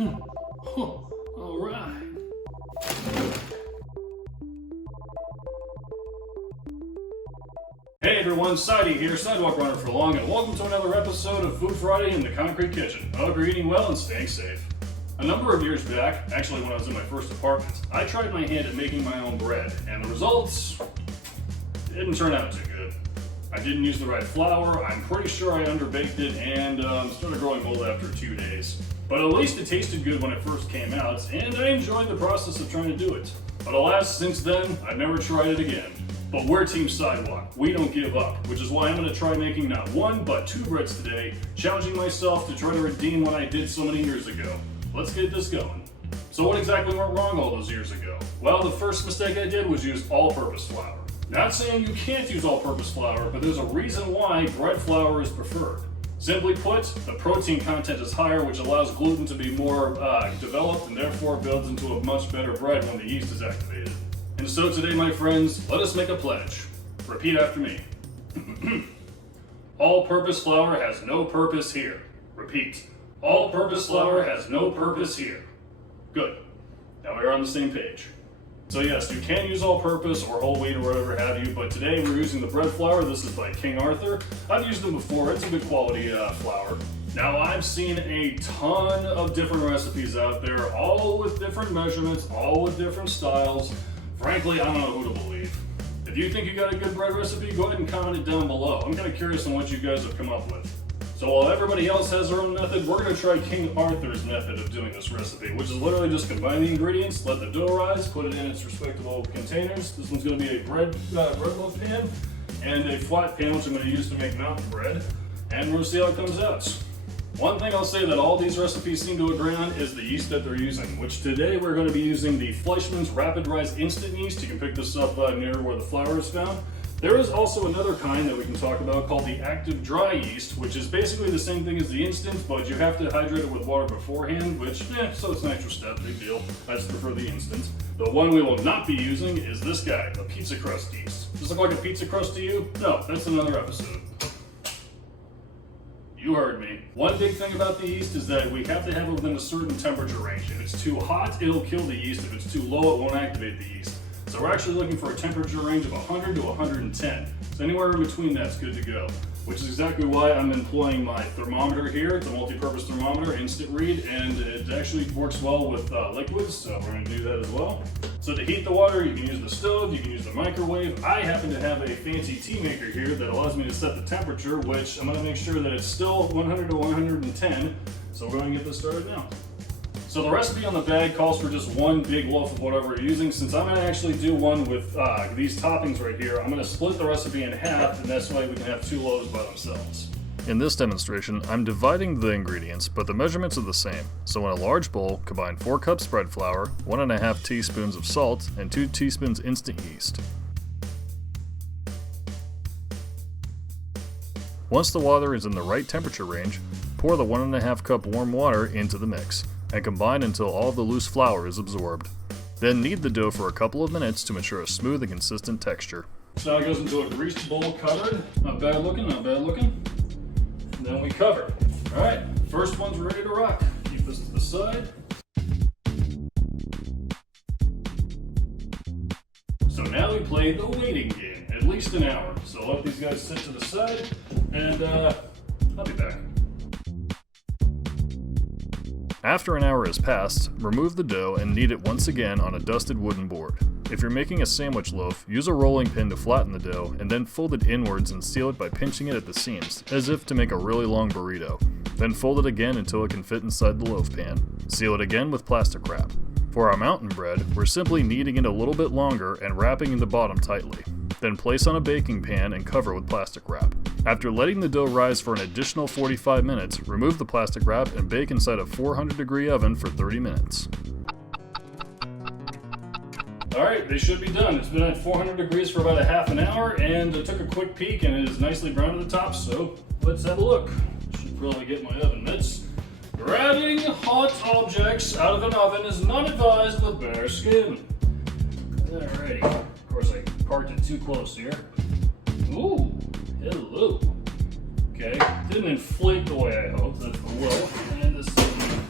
All right. Hey everyone, Sidey here, Sidewalk Runner for long, and welcome to another episode of Food Friday in the Concrete Kitchen. I hope you're eating well and staying safe. A number of years back, actually when I was in my first apartment, I tried my hand at making my own bread, and the results didn't turn out too good. I didn't use the right flour, I'm pretty sure I underbaked it, and started growing mold after 2 days. But at least it tasted good when it first came out, and I enjoyed the process of trying to do it. But alas, since then, I've never tried it again. But we're Team Sidewalk, we don't give up, which is why I'm going to try making not one, but 2 breads today, challenging myself to try to redeem what I did so many years ago. Let's get this going. So what exactly went wrong all those years ago? Well, the first mistake I did was use all-purpose flour. Not saying you can't use all-purpose flour, but there's a reason why bread flour is preferred. Simply put, the protein content is higher, which allows gluten to be more developed and therefore builds into a much better bread when the yeast is activated. And so today, my friends, let us make a pledge. Repeat after me. All-purpose flour has no purpose here. Repeat. All-purpose flour has no purpose here. Good. Now we are on the same page. So yes, you can use all-purpose or whole wheat or whatever have you, but today we're using the bread flour. This is by King Arthur. I've used them before. It's a good quality flour. Now I've seen a ton of different recipes out there, all with different measurements, all with different styles. Frankly, I don't know who to believe. If you think you got a good bread recipe, go ahead and comment it down below. I'm kind of curious on what you guys have come up with. So while everybody else has their own method, we're going to try King Arthur's method of doing this recipe, which is literally just combine the ingredients, let the dough rise, put it in its respectable containers. This one's going to be a bread loaf pan and a flat pan, which I'm going to use to make mountain bread, and we'll see how it comes out. One thing I'll say that all these recipes seem to agree on is the yeast that they're using, which today we're going to be using the Fleischmann's Rapid Rise Instant Yeast. You can pick this up near where the flour is found. There is also another kind that we can talk about called the active dry yeast, which is basically the same thing as the instant, but you have to hydrate it with water beforehand, which, so it's an extra step, big deal. I just prefer the instant. The one we will not be using is this guy, the pizza crust yeast. Does this look like a pizza crust to you? No, that's another episode. You heard me. One big thing about the yeast is that we have to have it within a certain temperature range. If it's too hot, it'll kill the yeast. If it's too low, it won't activate the yeast. So we're actually looking for a temperature range of 100 to 110. So anywhere in between that's good to go, which is exactly why I'm employing my thermometer here. It's a multi-purpose thermometer, instant read, and it actually works well with liquids, so we're going to do that as well. So to heat the water, you can use the stove, you can use the microwave. I happen to have a fancy tea maker here that allows me to set the temperature, which I'm going to make sure that it's still 100 to 110. So we're going to get this started now. So the recipe on the bag calls for just one big loaf of whatever we're using. Since I'm going to actually do one with these toppings right here, I'm going to split the recipe in half, and that's why we can have 2 loaves by themselves. In this demonstration, I'm dividing the ingredients, but the measurements are the same. So in a large bowl, combine 4 cups bread flour, 1.5 teaspoons of salt, and 2 teaspoons instant yeast. Once the water is in the right temperature range, pour the 1.5 cup warm water into the mix, and combine until all of the loose flour is absorbed. Then knead the dough for a couple of minutes to ensure a smooth and consistent texture. So now it goes into a greased bowl covered. Not bad looking, not bad looking. And then we cover. All right, first one's ready to rock. Keep this to the side. So now we play the waiting game, at least an hour. So let these guys sit to the side, and I'll be back. After an hour has passed, remove the dough and knead it once again on a dusted wooden board. If you're making a sandwich loaf, use a rolling pin to flatten the dough and then fold it inwards and seal it by pinching it at the seams, as if to make a really long burrito. Then fold it again until it can fit inside the loaf pan. Seal it again with plastic wrap. For our mountain bread, we're simply kneading it a little bit longer and wrapping the bottom tightly. Then place on a baking pan and cover with plastic wrap. After letting the dough rise for an additional 45 minutes, remove the plastic wrap and bake inside a 400-degree oven for 30 minutes. Alright, they should be done. It's been at 400 degrees for about a half an hour, and I took a quick peek and it is nicely brown at the top, so let's have a look. Should probably get my oven mitts. Grabbing hot objects out of an oven is not advised with bare skin. Alrighty. Of course, I parked it too close here. Ooh, hello. Okay, didn't inflate the way I hoped. That's the loaf. And this is the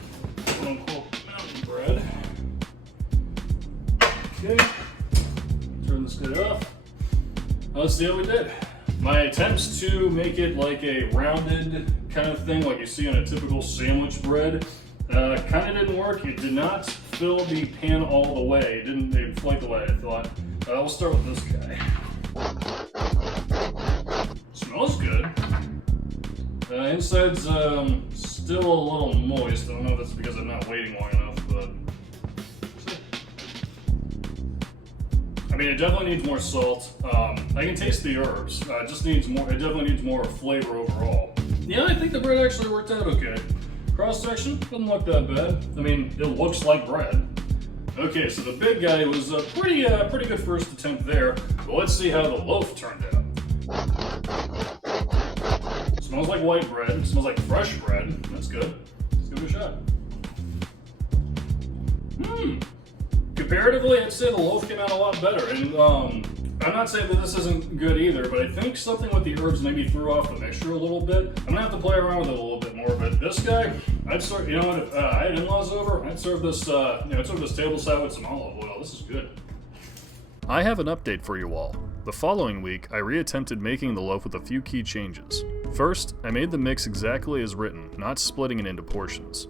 quote-unquote Okay, turn this guy off. Let's see how we did. My attempts to make it like a rounded kind of thing like you see on a typical sandwich bread kind of didn't work. It did not fill the pan all the way. It didn't inflate the way I thought. We'll start with this guy. Smells good. Inside's still a little moist. I don't know if that's because I'm not waiting long enough, but I mean, it definitely needs more salt. I can taste the herbs. It just needs more. It definitely needs more flavor overall. Yeah, I think the bread actually worked out okay. Cross section doesn't look that bad. I mean, it looks like bread. Okay, so the big guy was a pretty good first attempt there. But let's see how the loaf turned out. Smells like white bread. It smells like fresh bread. That's good. Let's give it a shot. Comparatively, I'd say the loaf came out a lot better. And I'm not saying that this isn't good either, but I think something with the herbs maybe threw off the mixture a little bit. I'm gonna have to play around with it a little bit more. But this guy, I'd serve. You know what? If I had in-laws over, I'd serve this. I'd serve this table side with some olive oil. This is good. I have an update for you all. The following week, I re-attempted making the loaf with a few key changes. First, I made the mix exactly as written, not splitting it into portions.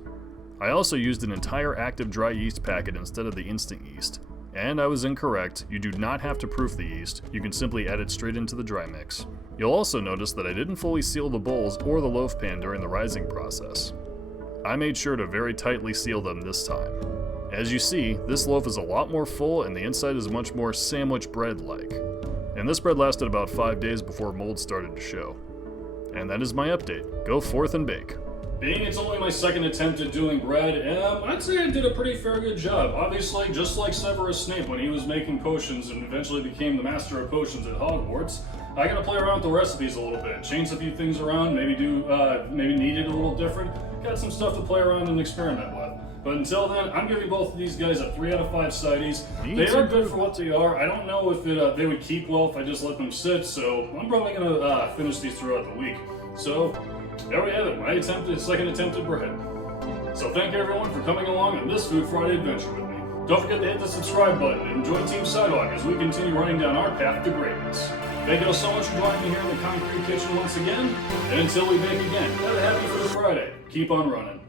I also used an entire active dry yeast packet instead of the instant yeast. And I was incorrect, you do not have to proof the yeast, you can simply add it straight into the dry mix. You'll also notice that I didn't fully seal the bowls or the loaf pan during the rising process. I made sure to very tightly seal them this time. As you see, this loaf is a lot more full and the inside is much more sandwich bread-like. And this bread lasted about 5 days before mold started to show. And that is my update. Go forth and bake. Being it's only my second attempt at doing bread, I'd say I did a pretty fair good job. Obviously, just like Severus Snape when he was making potions and eventually became the master of potions at Hogwarts, I gotta play around with the recipes a little bit, change a few things around, maybe knead it a little different. Got some stuff to play around and experiment with. But until then, I'm giving both of these guys a 3 out of 5 sides. They are good for what they are. I don't know if they would keep well if I just let them sit, so I'm probably gonna finish these throughout the week. So, there we have it, my second attempt at bread. So thank you everyone for coming along on this Food Friday adventure with me. Don't forget to hit the subscribe button and join Team Sidewalk as we continue running down our path to greatness. Thank you all so much for joining me here in the concrete kitchen once again, and until we bake again, have a happy Food Friday. Keep on running.